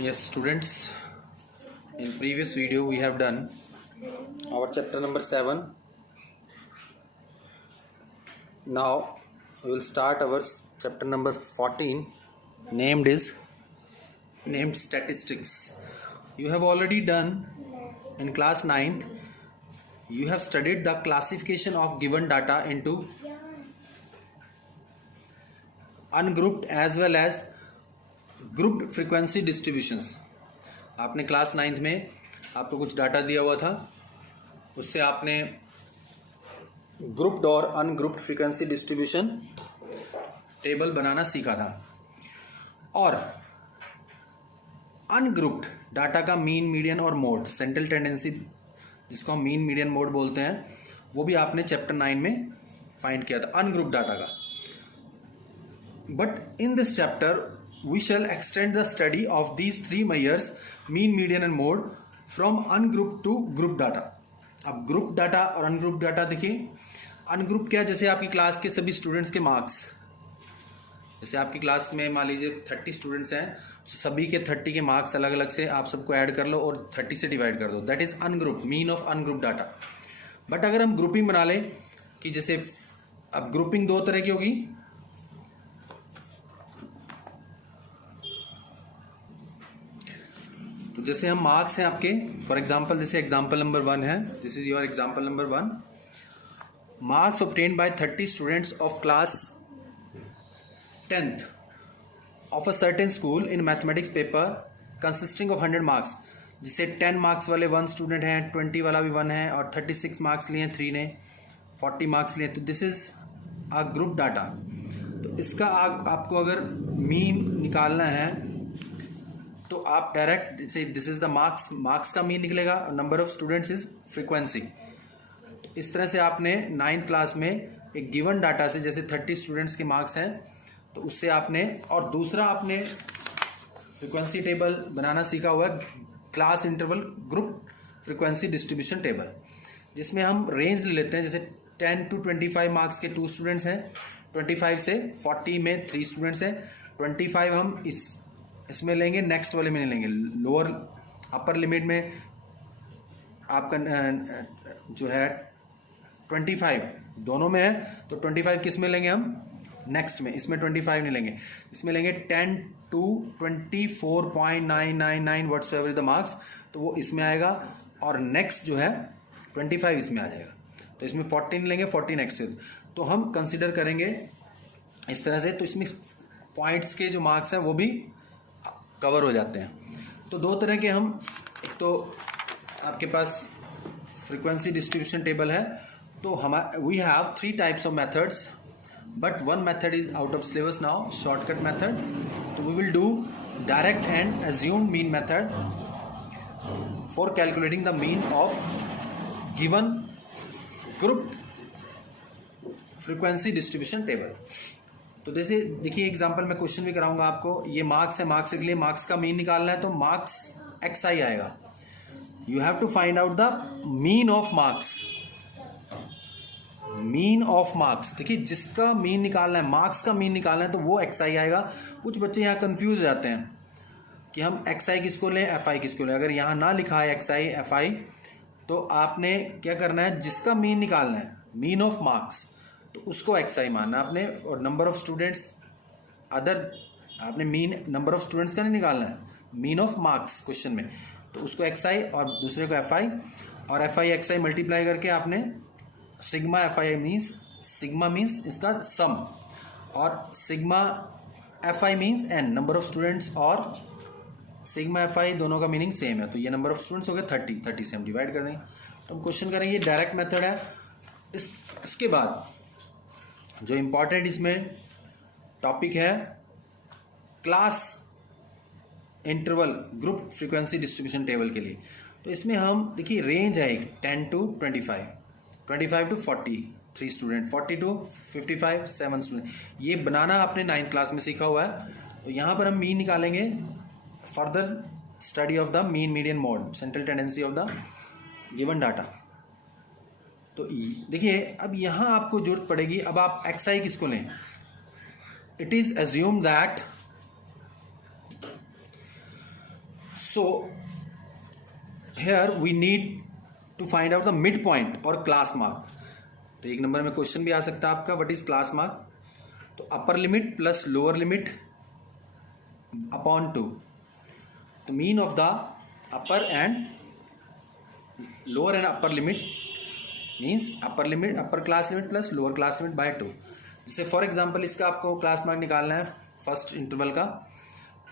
Yes, students, in previous video we have done our chapter number 7. Now we will start our chapter number 14, named statistics. You have already done in class 9th. You have studied the classification of given data into ungrouped as well as grouped frequency distributions. आपने class 9th में आपको कुछ data दिया हुआ था, उससे आपने grouped और अनग्रुप्ड फ्रीक्वेंसी डिस्ट्रीब्यूशन टेबल बनाना सीखा था. और अनग्रुप्ड डाटा का मीन, मीडियन और मोड, सेंट्रल टेंडेंसी जिसको हम मीन, मीडियन, मोड बोलते हैं, वो भी आपने चैप्टर 9 में फाइंड किया था अनग्रुप्ड डाटा का. But in this chapter we shall extend the study of these three measures, mean, median and mode, from ungrouped to group data. अब ग्रुप डाटा और अनग्रुप डाटा देखिए. अनग्रुप क्या है? जैसे आपकी क्लास के सभी स्टूडेंट्स के मार्क्स, जैसे आपकी क्लास में मान लीजिए 30 स्टूडेंट्स हैं, तो सभी के 30 के मार्क्स अलग अलग से आप सबको ऐड कर लो और 30 से डिवाइड कर दो. That is ungroup, mean of ungroup data. But अगर हम ग्रुपिंग बना लें कि जैसे, अब ग्रुपिंग दो तरह की होगी. तो जैसे हम मार्क्स हैं आपके, फॉर एग्जांपल जैसे एग्जांपल नंबर 1 है, this is your example number 1. Marks obtained by 30 students of class 10th of a certain school in mathematics paper consisting of 100 marks. जिसे 10 मार्क्स वाले 1 स्टूडेंट हैं, 20 वाला भी 1 है, और 36 मार्क्स लिए 3 ने, 40 मार्क्स लिए. तो this is a group data. तो इसका आपको अगर मीन निकालना है तो आप डायरेक्ट से दिस इज द मार्क्स का मीन निकलेगा, number of students is frequency. इस तरह से आपने 9th क्लास में एक गिवन डाटा से, जैसे 30 स्टूडेंट्स के मार्क्स हैं, तो उससे आपने, और दूसरा आपने फ्रीक्वेंसी टेबल बनाना सीखा हुआ है, class interval group frequency distribution table, जिसमें हम रेंज ले लेते हैं. जैसे 10 to 25 मार्क्स के 2 स्टूडेंट्स हैं, 25 से 40 में 3 स्टूडेंट्स हैं. 25 हम इसमें लेंगे, नेक्स्ट वाले में नहीं लेंगे. लोअर अपर लिमिट में आपका जो है 25 दोनों में है, तो 25 किस में लेंगे हम? नेक्स्ट में. इसमें 25 नहीं लेंगे, इसमें लेंगे 10 to 24.999 व्हाट्सएवर द मार्क्स, तो वो इसमें आएगा. और नेक्स्ट जो है 25 इसमें आ जाएगा. तो इसमें 14 लेंगे, 40 नेक्स्ट. तो हम कंसिडर करेंगे इस तरह से. तो इसमें पॉइंट्स के जो मार्क्स हैं वो भी कवर हो जाते हैं. तो दो तरह के हम, एक तो आपके पास फ्रीक्वेंसी डिस्ट्रीब्यूशन टेबल है, तो we have 3 types of methods, but 1 method is out of syllabus now, shortcut method. तो we will do direct and assumed mean method for calculating the mean of given group frequency distribution table. तो जैसे देखिए example में question भी कराऊंगा आपको. ये marks है, मार्क्स के लिए मार्क्स का मीन निकालना है, तो मार्क्स xi आएगा. You have to find out the mean of marks. Mean of marks, देखिए जिसका मीन निकालना है, मार्क्स का मीन निकालना है, तो वो xi आएगा. कुछ बच्चे यहाँ कंफ्यूज हो जाते हैं कि हम xi किसको लें, fi किसको लें. अगर यहाँ ना लिखा है xi fi, तो आपने क्या करना है, जिसका मीन निकालना है, मीन ऑफ मार्क्स, तो उसको xi मानना आपने. और नंबर ऑफ स्टूडेंट्स अदर, आपने मीन नंबर ऑफ स्टूडेंट्स का नहीं निकालना है, मीन ऑफ मार्क्स क्वेश्चन में, तो उसको xi और दूसरे को fi. और fi xi मल्टीप्लाई करके आपने sigma fi means, sigma means इसका सम, और sigma fi means n, number of students, और सिग्मा fi दोनों का मीनिंग सेम है. तो ये नंबर ऑफ स्टूडेंट्स हो गए 30 से हम डिवाइड कर देंगे. तो हम क्वेश्चन करेंगे, ये डायरेक्ट मेथड है. इसके बाद जो इम्पॉर्टेंट इसमें टॉपिक है, class interval group frequency distribution table के लिए. तो इसमें हम देखिए रेंज है एक 10 to 25, 25 to 40 3 student, 40 to 55 7 student. ये बनाना आपने 9th क्लास में सीखा हुआ है. तो यहाँ पर हम मीन निकालेंगे, further study of the mean, median, mode, central tendency of the given data. तो देखिए अब यहाँ आपको जरूरत पड़ेगी, अब आप xi किसको लें. It is assume that so here we need to find out the mid point और क्लास मार्क। तो 1 नंबर में क्वेश्चन भी आ सकता है आपका, व्हाट इज क्लास मार्क। तो upper limit plus lower limit upon 2, तो mean of the upper end lower end upper limit means upper limit, upper class limit plus lower class limit by 2। जैसे for example इसका आपको class mark निकालना है first interval का,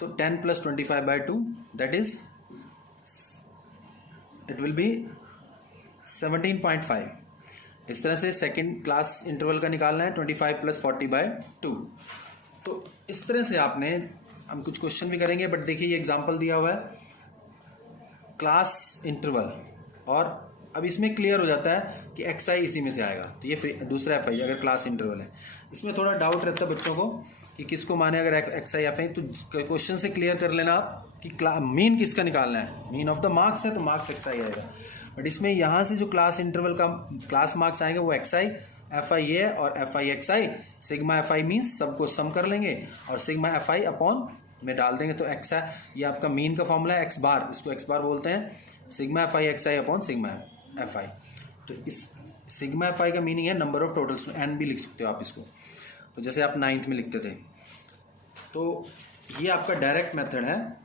तो 10 plus 25 by 2 that is it will be 17.5। इस तरह से सेकंड क्लास इंटरवल का निकालना है 25 प्लस 40 बाय 2। तो इस तरह से आपने, हम कुछ क्वेश्चन भी करेंगे बट देखिए ये एग्जांपल दिया हुआ है क्लास इंटरवल, और अब इसमें क्लियर हो जाता है कि एक्स आई इसी में से आएगा। तो ये दूसरा एफ आई अगर क्लास इंटरवल है। इसमें थोड़ा डाउट रहता है बच्चों को कि किसको माने अगर एक्स आई एफ आई, तो क्वेश्चन से क्लियर कर लेना आप कि मीन किसका निकालना है। मीन ऑफ द मार्क्स है तो मार्क्स एक्स आई आएगा, बट इसमें यहाँ से जो क्लास इंटरवल का क्लास मार्क्स आएंगे वो एक्स आई एफ आई है और F I X I. Sigma F I means सबको सम कर लेंगे और सिग्मा एफ आई अपॉन में डाल देंगे, तो एक्स आई ये आपका मीन का फॉर्मूला है, एक्स बार, इसको एक्स बार बोलते हैं। Sigma F I X I upon sigma F I. तो इस सिग्मा एफ आई का मीनिंग है नंबर ऑफ टोटल्स, एन भी लिख सकते हो आप इसको, तो जैसे आप 9th में लिखते थे। तो ये आपका डायरेक्ट मेथड है।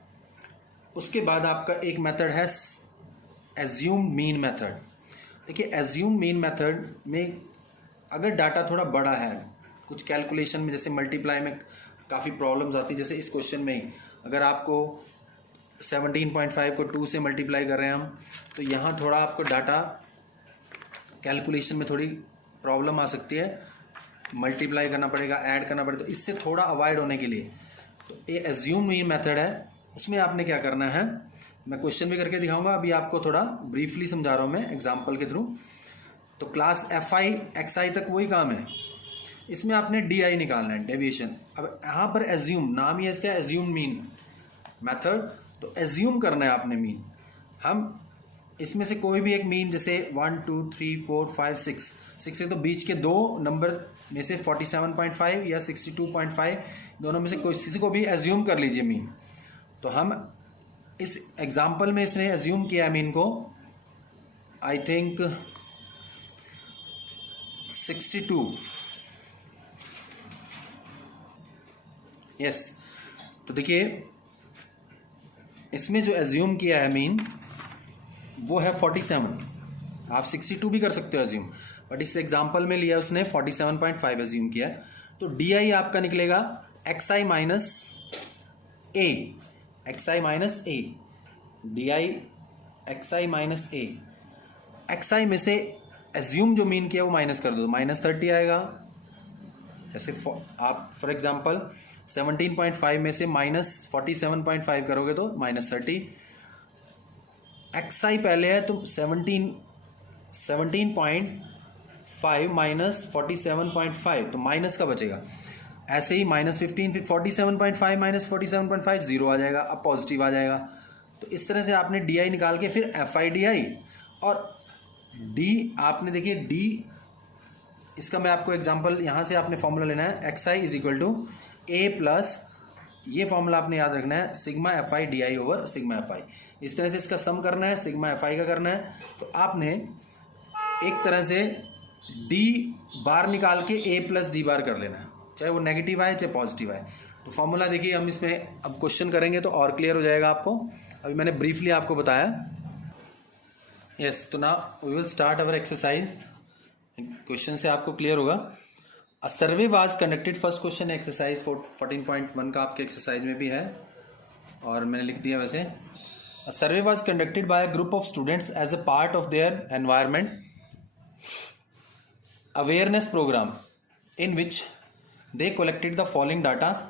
उसके बाद आपका एक मेथड है एज्यूम मीन मेथड। देखिए एज्यूम मीन मेथड में अगर डाटा थोड़ा बड़ा है, कुछ कैलकुलेशन में जैसे मल्टीप्लाई में काफ़ी प्रॉब्लम्स आती है, जैसे इस क्वेश्चन में ही अगर आपको 17.5 को 2 से मल्टीप्लाई कर रहे हैं हम, तो यहाँ थोड़ा आपको डाटा कैलकुलेशन में थोड़ी प्रॉब्लम आ सकती है, मल्टीप्लाई करना पड़ेगा, ऐड करना पड़ेगा। तो इससे थोड़ा अवॉइड होने के लिए तो ये एज्यूम मीन मेथड है। उसमें आपने क्या करना है, मैं क्वेश्चन भी करके दिखाऊंगा, अभी आपको थोड़ा ब्रीफली समझा रहा हूँ मैं एग्जाम्पल के थ्रू। तो क्लास एफ आई एक्स आई तक वही काम है, इसमें आपने डी आई निकालना है, डेविएशन। अब यहाँ पर एज्यूम, नाम ही है इसका एज्यूम मीन मेथड, तो एज्यूम करना है आपने मीन। हम इसमें से कोई भी एक मीन, जैसे 1 2 3 4 5 6 है, तो बीच के 2 नंबर में से 47.5 या 62.5 दोनों में से कोई किसी को भी एज्यूम कर लीजिए मीन। तो हम इस एग्जाम्पल में इसने एज्यूम किया मीन को आई थिंक 62, यस। तो देखिए इसमें जो एज्यूम किया है मीन वो है 47। आप 62 भी कर सकते हो एज्यूम, बट इस एग्जाम्पल में लिया उसने 47.5 एज्यूम किया है। तो डी आई आपका निकलेगा X I minus A, X I minus A, D I X I minus A. X I में से एज्यूम जो मीन किया वो माइनस कर दो, -30 आएगा। जैसे आप फॉर एग्जांपल 17.5 में से -47.5 करोगे तो -30। एक्स आई पहले है तो 17.5 माइनस 47.5, तो माइनस का बचेगा। ऐसे ही -15, फिर 47.5 माइनस 47.5 जीरो आ जाएगा, अब पॉजिटिव आ जाएगा। तो इस तरह से आपने डी आई निकाल के फिर एफ आई डी आई, और डी आपने देखिए डी, इसका मैं आपको एग्जांपल यहाँ से आपने फॉर्मूला लेना है, X I is equal to A plus, ये फॉर्मूला आपने याद रखना है, sigma F I D I over sigma F I. इस तरह से इसका सम करना है, सिग्मा एफ आई का करना है। तो आपने एक तरह से डी बार निकाल के ए प्लस डी बार कर लेना है, चाहे वो नेगेटिव आए चाहे पॉजिटिव आए। तो फॉर्मूला देखिए, हम इसमें अब क्वेश्चन करेंगे तो और क्लियर हो जाएगा आपको, अभी मैंने ब्रीफली आपको बताया। यस, तो now we will start our exercise. Question से आपको क्लियर होगा। A survey was conducted, first question है एक्सरसाइज 14.1 का, आपके एक्सरसाइज में भी है और मैंने लिख दिया वैसे। A survey was conducted by a group of students as a part of their environment awareness programme in which they collected the following data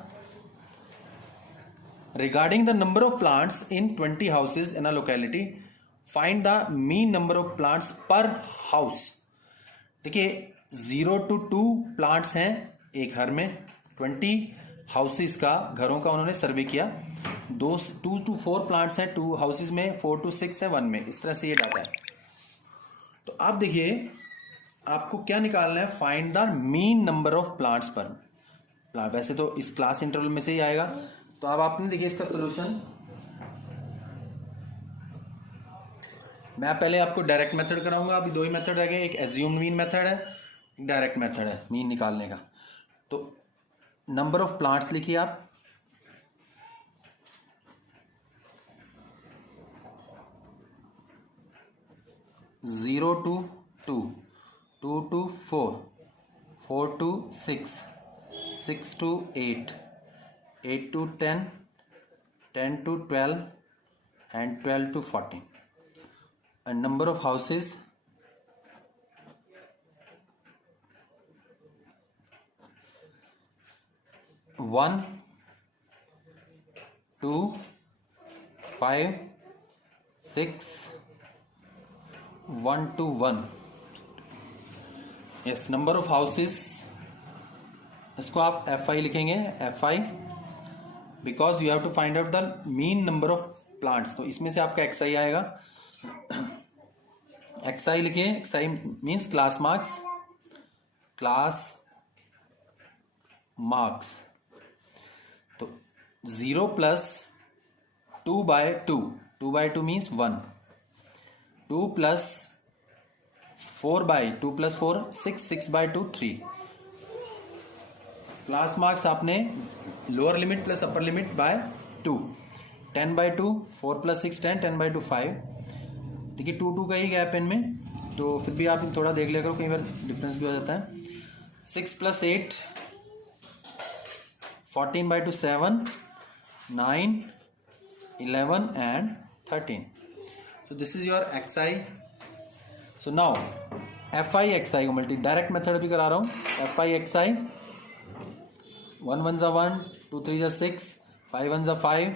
regarding the number of plants in 20 houses in a locality. Find the mean number of plants per house. देखिए 0 to 2 plants हैं एक घर में, 20 houses का, घरों का उन्होंने सर्वे किया। 2 to 4 प्लांट्स हैं 2 हाउसेस में, 4 to 6 है 1 में। इस तरह से ये डाटा है। तो आप देखिए आपको क्या निकालना है, find the mean number of plants पर प्लांट। वैसे तो इस क्लास इंटरवल में से ही आएगा। तो अब आपने देखिए इसका सोल्यूशन, मैं पहले आपको डायरेक्ट मेथड कराऊंगा, अभी 2 ही मेथड रह गए, एक एज्यूम मीन मेथड है, एक डायरेक्ट मेथड है मीन निकालने का। तो नंबर ऑफ प्लांट्स लिखिए आप, zero to two, two to four, four to six, six to eight, eight to ten, ten to 12 and 12 to 14. And number of houses, one, two, 5, 6, 1 to 1. Yes, number of houses, इसको आप FI लिखेंगे, FI, because you have to find out the mean number of plants. तो इसमें से आपका XI आएगा, XI लिखिए, XI means class marks, class marks. तो 0 plus 2/2, 2/2 means 1, 2 plus 4/2 plus 4, 6, 6/2 3। Class marks आपने lower limit plus upper limit by 2, 10/2, 4 plus 6 10, 10/2 5। देखिए 2 का ही गैप है इनमें, तो फिर भी आप थोड़ा देख लिया करो, कई बार डिफरेंस भी हो जाता है। 6 plus 8, 14/2 7, 9, 11 and 13. So this is your XI. So now FI XI को मल्टी डायरेक्ट मेथड भी करा रहा हूँ। FI XI, 1 1 जा 1, 2 3 जा 6, 5 1 जा 5,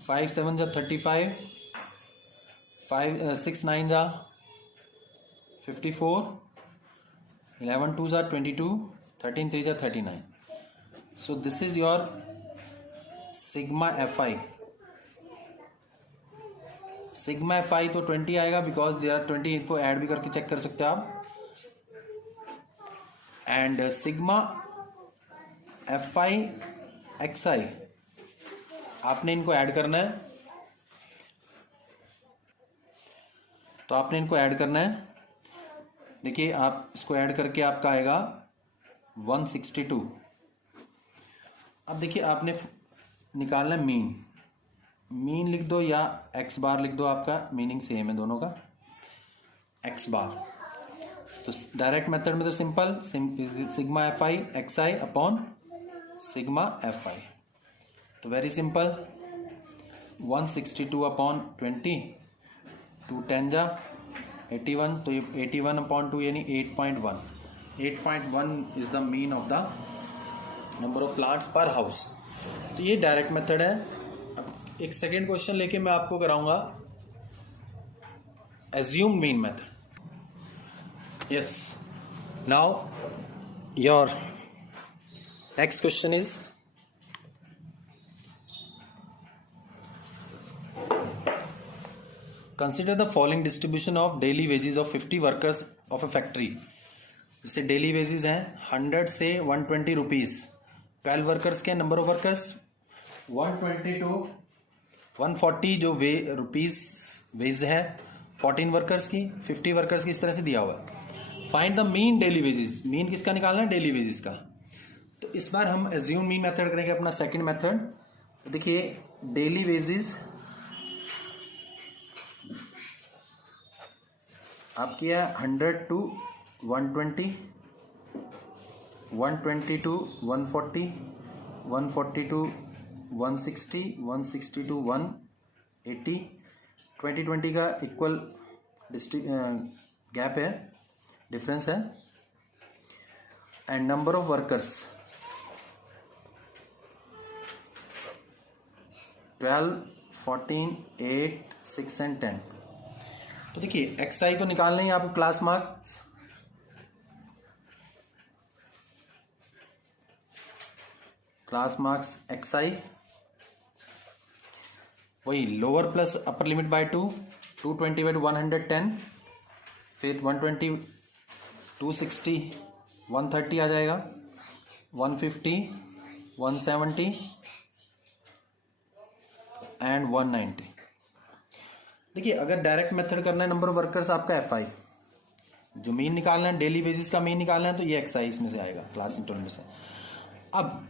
5 7 जा 35, 6 9 जा 54, 11 2 जा 22, 13 3 जा 39. So this is your sigma FI. Sigma FI तो 20 आएगा, बिकॉज दे आर 20, इनको ऐड भी करके चेक कर सकते हो आप। एंड सिग्मा FI XI आपने इनको ऐड करना है, तो आपने इनको ऐड करना है। देखिए आप इसको ऐड करके आपका आएगा 162। अब देखिए आपने निकालना है मीन, मीन लिख दो या एक्स बार लिख दो, आपका मीनिंग सेम है दोनों का, एक्स बार। तो डायरेक्ट मेथड में तो simple sigma FI XI upon sigma FI, तो वेरी सिंपल 162 अपॉन 20, 2 10 जा 81, तो ये 81 अपॉन 2 यानी 8.1। 8.1 is the mean of the number of plants पर हाउस। तो ये डायरेक्ट मेथड है। अब एक सेकेंड क्वेश्चन लेके मैं आपको कराऊंगा assume mean method. Yes, now your next question is, consider the following distribution of daily wages of 50 workers of a factory। जैसे डेली वेजेस हैं 100 से 120 रुपीज़, 12 वर्कर्स के नंबर ऑफ वर्कर्स 120 to 140 जो rupees veg है 14 workers की, 50 workers की, इस तरह से दिया हुआ है। Find the mean daily wages, mean किसका निकालना है? डेली वेजेस का। तो इस बार हम एज्यूम मीन मेथड करेंगे, अपना सेकंड मेथड। तो देखिए डेली वेजेस आपकी है 100 to 120, 120 to 140, 140 to 160, 160 to 180, 20 का इक्वल गैप है, डिफरेंस है। And number of workers 12, 14, 8, 6 and 10। तो देखिए XI तो निकालना ही आपको, क्लास मार्क्स XI वही lower plus upper limit by 2, 220/2 110, फिर 120 260 130 आ जाएगा, 150 170 एंड 190। देखिए अगर डायरेक्ट मेथड करना है नंबर ऑफ वर्कर्स आपका FI, जो मीन निकालना है डेली वेजेस का मीन निकालना है तो ये XI इसमें से आएगा, क्लास इंटरवल में से। अब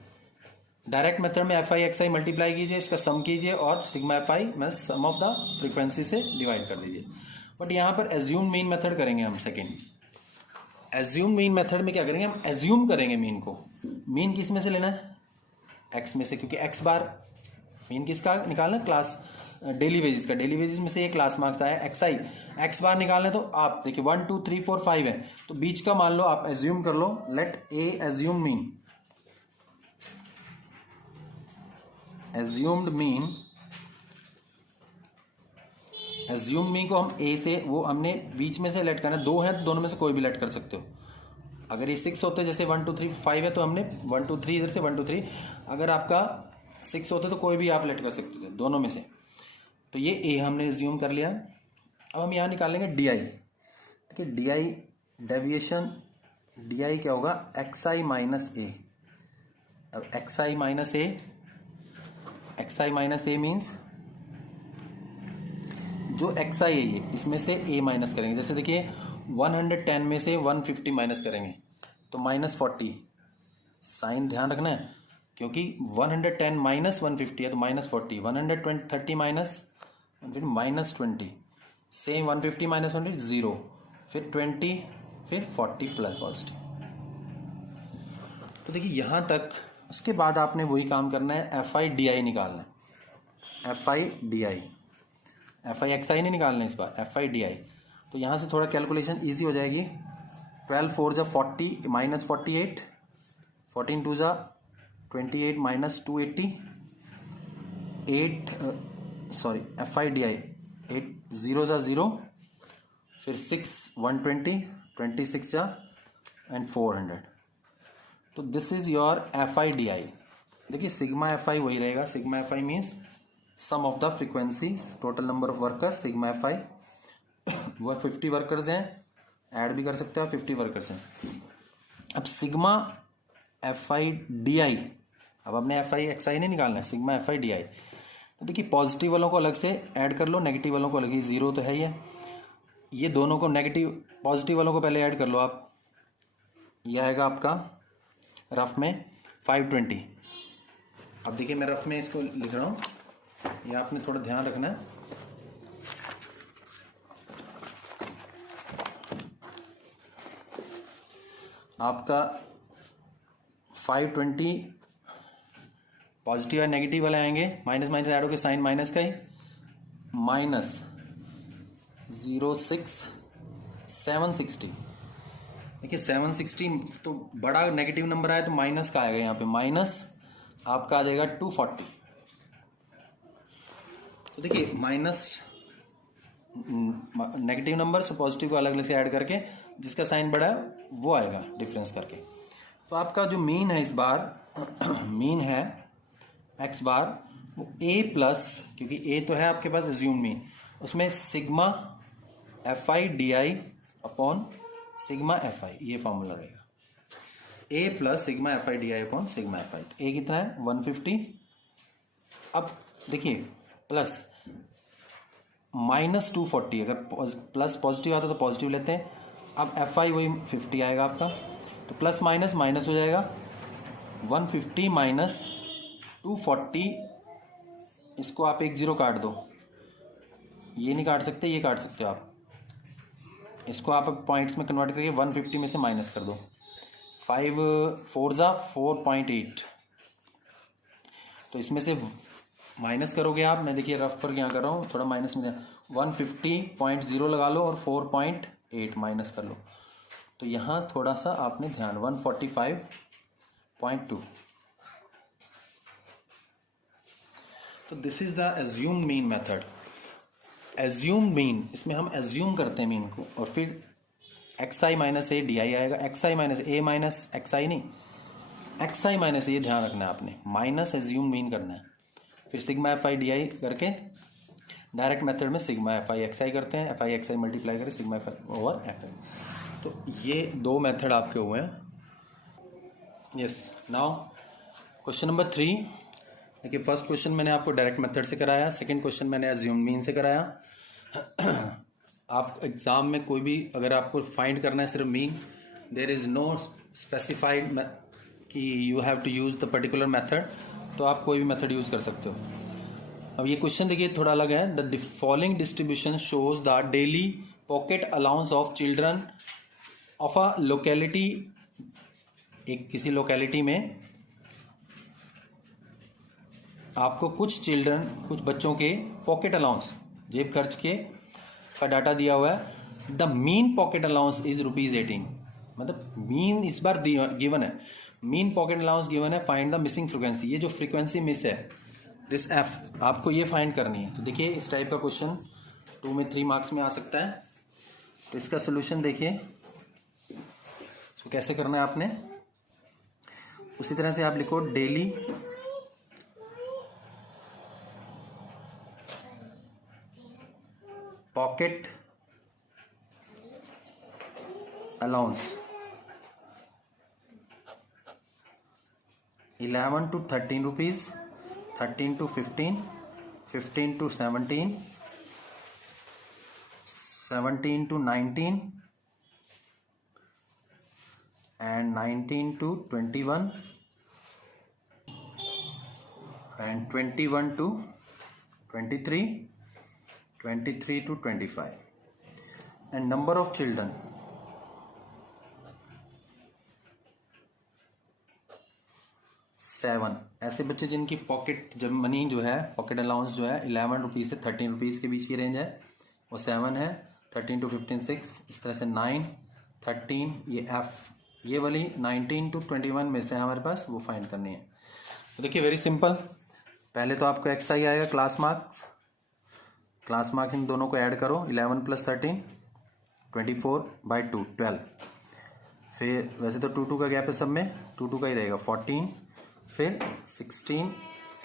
डायरेक्ट मेथड में FI XI मल्टीप्लाई कीजिए, इसका सम कीजिए और सिग्मा FI में सम ऑफ द फ्रीक्वेंसी से डिवाइड कर दीजिए। बट यहाँ पर एज्यूम मीन मेथड करेंगे हम सेकेंड। एज्यूम मीन मेथड में क्या करेंगे, हम एज्यूम करेंगे मीन को। मीन किस में से लेना है, एक्स में से, क्योंकि एक्स बार मीन किसका निकालना है, क्लास डेली वेजेस का। डेली वेजेस में से ये क्लास मार्क्स आया XI, एक्स बार निकालना है तो आप देखिए 1 2 3 4 5 है तो बीच का मान लो आप एज्यूम कर लो, let A assume mean, assumed mean, assume mean को हम ए से, वो हमने बीच में से लेट करना है, 2 है तो दोनों में से कोई भी लेट कर सकते हो। अगर ये 6 होते जैसे 1 2 3 5 है तो हमने 1 2 3 इधर से 1 2 3, अगर आपका 6 होते तो कोई भी आप लेट कर सकते थे दोनों में से। तो ये ए हमने एज्यूम कर लिया। अब हम यहाँ निकालेंगे DI। देखिए DI डेविएशन, DI क्या होगा, XI माइनस ए। अब XI माइनस ए, XI माइनस ए मीन्स जो XI है ये, इसमें से A माइनस करेंगे। जैसे देखिए 110 में से 150 माइनस करेंगे तो -40। साइन ध्यान रखना है क्योंकि 110 माइनस 150 है तो -40, 130 माइनस -20, सेम 150 माइनस 100 0, फिर 20, फिर 40 प्लस पॉजिटिव। तो देखिए यहाँ तक। उसके बाद आपने वही काम करना है, FI DI निकालना है। FI DI, FI XI नहीं निकालना है इस बार, FI DI। तो यहाँ से थोड़ा कैलकुलेशन ईजी हो जाएगी। 12 4 जा 40 माइनस 48, 14 2 जा 28 माइनस 280, FI DI 8 0 जा 0, फिर 6 120, 26 जा एंड 400। तो this is your FI DI। देखिए सिग्मा FI वही रहेगा, sigma FI means sum of the frequencies, total number of workers, sigma FI। वो 50 वर्कर्स हैं, ऐड भी कर सकते हो, 50 वर्कर्स हैं। अब सिग्मा FI DI, अब हमने FI XI नहीं निकालना है, सिग्मा FI DI। तो देखिए पॉजिटिव वालों को अलग से ऐड कर लो, नेगेटिव वालों को अलग ही, 0 तो है ही है। ये दोनों को नेगेटिव, पॉजिटिव वालों को पहले ऐड कर लो आप। यह आएगा आपका रफ में 520। अब देखिए मैं रफ में इसको लिख रहा हूँ, ये आपने थोड़ा ध्यान रखना है। आपका 520 पॉजिटिव या नेगेटिव वाले आएंगे, माइनस माइनस ऐड होकर साइन माइनस का ही, -06 760। देखिए 760 तो बड़ा नेगेटिव नंबर आया तो माइनस का आएगा, यहाँ पे माइनस आपका आ जाएगा 240। तो देखिए माइनस नेगेटिव नंबर से पॉजिटिव को अलग अलग से ऐड करके जिसका साइन बड़ा है वो आएगा डिफरेंस करके। तो आपका जो मीन है इस बार मीन है एक्स बार, वो A प्लस, क्योंकि A तो है आपके पास एज्यूम मीन, उसमें sigma FI DI upon sigma FI, ये फॉर्मूला रहेगा। A plus sigma FI DI upon sigma FI। A कितना है 150। अब देखिए प्लस -240, अगर प्लस पॉजिटिव आता तो पॉजिटिव लेते हैं। अब FI वही 50 आएगा आपका, तो प्लस माइनस माइनस हो जाएगा, 150 माइनस 240, इसको आप 1 0 काट दो, ये नहीं काट सकते, ये काट सकते हो आप। इसको आप पॉइंट्स में कन्वर्ट करके 150 में से माइनस कर दो, 5 4 जा 4.8, तो इसमें से माइनस करोगे आप। मैं देखिए रफ पर क्या कर रहा हूँ, थोड़ा माइनस में 150.0 लगा लो और 4.8 माइनस कर लो, तो यहाँ थोड़ा सा आपने ध्यान, 145.2। तो this is the assume mean method. Assume mean, इसमें हम एज्यूम करते हैं मीन को, और फिर XI माइनस A DI आएगा, XI minus A minus XI नहीं, XI माइनस, ये ध्यान रखना है आपने, माइनस एज्यूम मीन करना है। फिर सिग्मा FI DI करके डायरेक्ट मेथड में सिग्मा FI XI करते हैं, FI XI मल्टीप्लाई करें सिग्मा FI ओवर FI। तो ये 2 मेथड आपके हुए हैं। Yes, now question number 3। देखिए फर्स्ट क्वेश्चन मैंने आपको डायरेक्ट मेथड से कराया, सेकंड क्वेश्चन मैंने एज्यूम मीन से कराया। आप एग्ज़ाम में कोई भी अगर आपको फाइंड करना है सिर्फ mean, there is no specified कि you have to use the particular method, तो आप कोई भी मेथड यूज़ कर सकते हो। अब ये क्वेश्चन देखिए थोड़ा अलग है। The following distribution shows the daily pocket allowance of children of a locality. एक किसी लोकेलिटी में आपको कुछ बच्चों के पॉकेट अलाउंस, जेब खर्च के का डाटा दिया हुआ है। The mean pocket allowance is ₹18, मतलब मीन इस बार गिवन है, मीन पॉकेट अलाउंस गिवन है। फाइंड द मिसिंग फ्रीक्वेंसी, ये जो फ्रीक्वेंसी मिस है दिस एफ, आपको ये फाइंड करनी है। तो देखिए इस टाइप का क्वेश्चन 2 में 3 मार्क्स में आ सकता है। तो इसका सोल्यूशन देखिए, इसको कैसे करना है आपने, उसी तरह से आप लिखो daily pocket allowance 11 to 13 rupees, 13 to 15, 15 to 17, 17 to 19 and 19 to 21 and 21 to 23, 23 to 25 and number of children 7। ऐसे बच्चे जिनकी पॉकेट जब मनी जो है पॉकेट अलाउंस जो है 11 रुपीज़ से 13 रुपीज़ के बीच की रेंज है, वो 7 है। 13 to 15 6, इस तरह से 9, 13, ये एफ, ये वाली 19 to 21 में से हमारे पास वो फाइंड करनी है। तो देखिए वेरी सिंपल, पहले तो आपको एक्स आई आएगा क्लास मार्क्स इन दोनों को ऐड करो, 11 + 13 24/2 12। फिर वैसे तो 2 का गैप है सब में, 2 का ही रहेगा 14, फिर 16,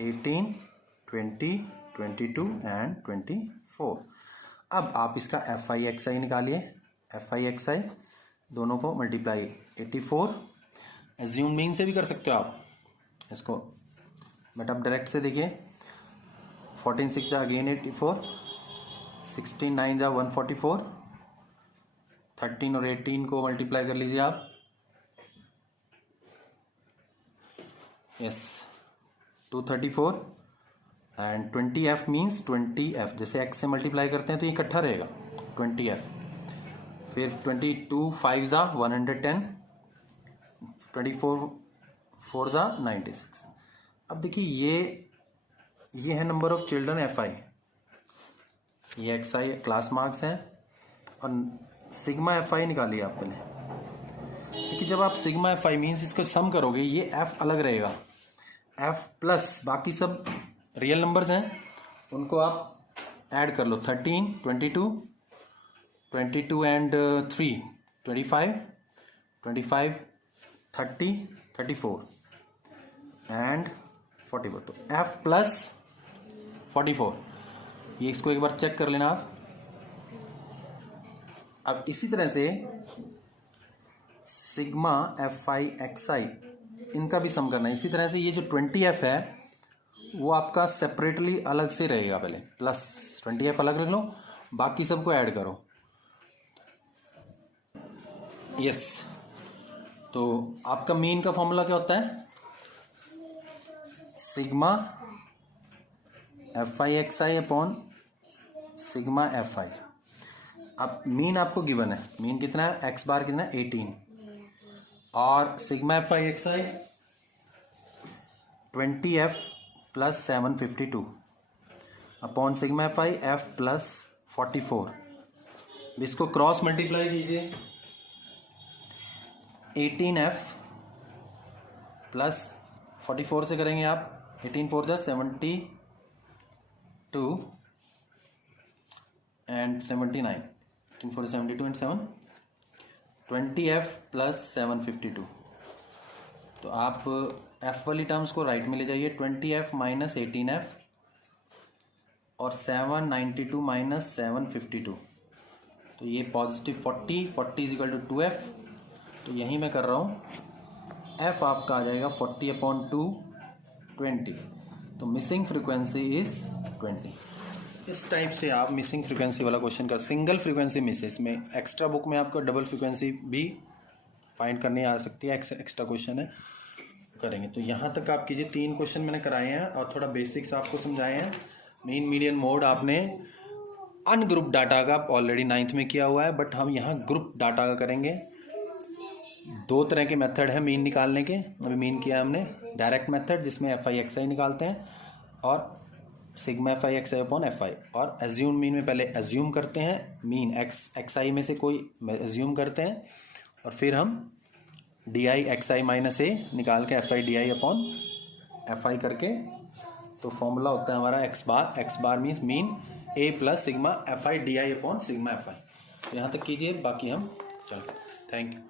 18, 20, 22 एंड 24। अब आप इसका एफ आई एक्स आई निकालिए, एफ आई एक्स आई दोनों को मल्टीप्लाई 84, एज्यूम मीन से भी कर सकते हो आप इसको, बट आप डायरेक्ट से देखिए 14 6 जा अगेन 84, 16 9 जा 144, 13 और 18 को मल्टीप्लाई कर लीजिए आप, yes 234 and 20f means 20f, जैसे x से मल्टीप्लाई करते हैं तो ये इकट्ठा रहेगा 20f। फिर 22 5 जा 110, 24 4 जा 96। अब देखिए ये है number of children F I, ये एक्स आई क्लास मार्क्स हैं, और सिग्मा एफ आई निकालिए आप पहले। क्योंकि जब आप सिग्मा एफ आई मीन्स इसका सम करोगे, ये एफ अलग रहेगा, एफ प्लस बाकी सब रियल नंबर्स हैं, उनको आप ऐड कर लो, 13 22 एंड 3 25 25 30 34 एंड 44। तो एफ प्लस 44, ये इसको एक बार चेक कर लेना आप। अब इसी तरह से सिग्मा एफ आई एक्स आई इनका भी सम करना है। इसी तरह से ये जो 20f है वो आपका सेपरेटली अलग से रहेगा, पहले प्लस 20f अलग रख लो, बाकी सबको ऐड करो, यस। तो आपका मीन का फॉर्मूला क्या होता है, सिग्मा एफ आई एक्स आई अपॉन सिग्मा एफ आई। अब मीन आपको गिवन है, मीन कितना है, एक्स बार कितना है 18, और sigma F I X I 20f + 752 upon sigma F I F + 44। इसको क्रॉस मल्टीप्लाई कीजिए, 18f + 44 से करेंगे आप, 18 4 जा 72 एंड 79, 18 4 72 एंड 7 20f + 752। तो आप f वाली टर्म्स को राइट में ले जाइए, 20f - 18f और 792 - 752, तो ये पॉजिटिव 40 = 2f। तो यहीं मैं कर रहा हूँ, f आपका आ जाएगा 40/2 20। तो मिसिंग फ्रीक्वेंसी इज 20। इस टाइप से आप मिसिंग फ्रीक्वेंसी वाला क्वेश्चन कर, सिंगल फ्रीक्वेंसी मिस है इसमें, एक्स्ट्रा बुक में आपको डबल फ्रीक्वेंसी भी फाइंड करनी आ सकती है, एक्स्ट्रा क्वेश्चन है करेंगे। तो यहाँ तक आप कीजिए, 3 क्वेश्चन मैंने कराए हैं और थोड़ा बेसिक्स आपको समझाए हैं। मीन मीडियन मोड आपने अनग्रुप डाटा का ऑलरेडी 9th में किया हुआ है, बट हम यहाँ ग्रुप डाटा का करेंगे। 2 तरह के मेथड है मीन निकालने के, अभी मीन किया हमने डायरेक्ट मेथड जिसमें एफ आई एक्स आई निकालते हैं, और सिग्मा एफ आई एक्स आई अपॉन एफ आई, और एज्यूम मीन में पहले एज्यूम करते हैं मीन एक्स आई में से कोई एज्यूम करते हैं, और फिर हम D I X I minus A निकाल के F I D I upon F I करके, तो फॉर्मूला होता है हमारा X bar means mean A plus sigma F I D I upon sigma F I. तो यहाँ तक कीजिए, बाकी हम चलो, थैंक यू।